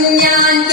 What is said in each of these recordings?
ഞാൻ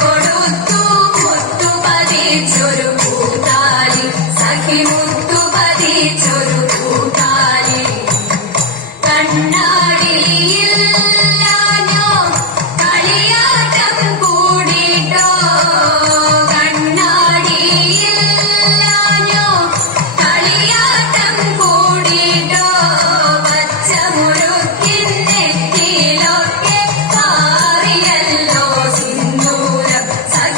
കൊടുത്തു മുത്തു പതിച്ചൊരു കൂട്ടാലി സഖിമു